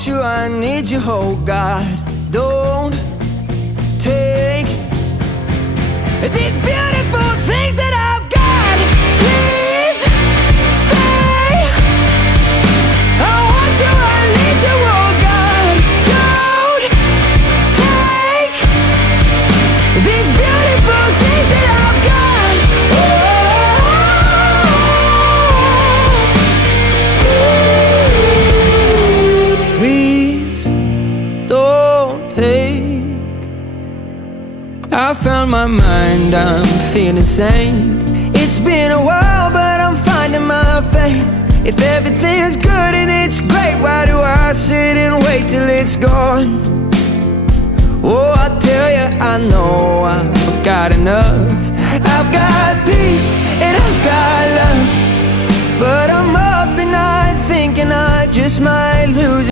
want you, I need you, oh God. Don't take these beautiful things that I've got. Please stay. I want you, I need you, oh God. Don't take these beautiful things that I've got. Please don't take. I found my mind, I'm feeling sane. It's been a while, but I'm finding my faith. If everything's good and it's great, why do I sit and wait till it's gone? Oh, I tell you, I know I've got enough. I've got peace and I've got love, but I'm up at night thinking I just might lose it.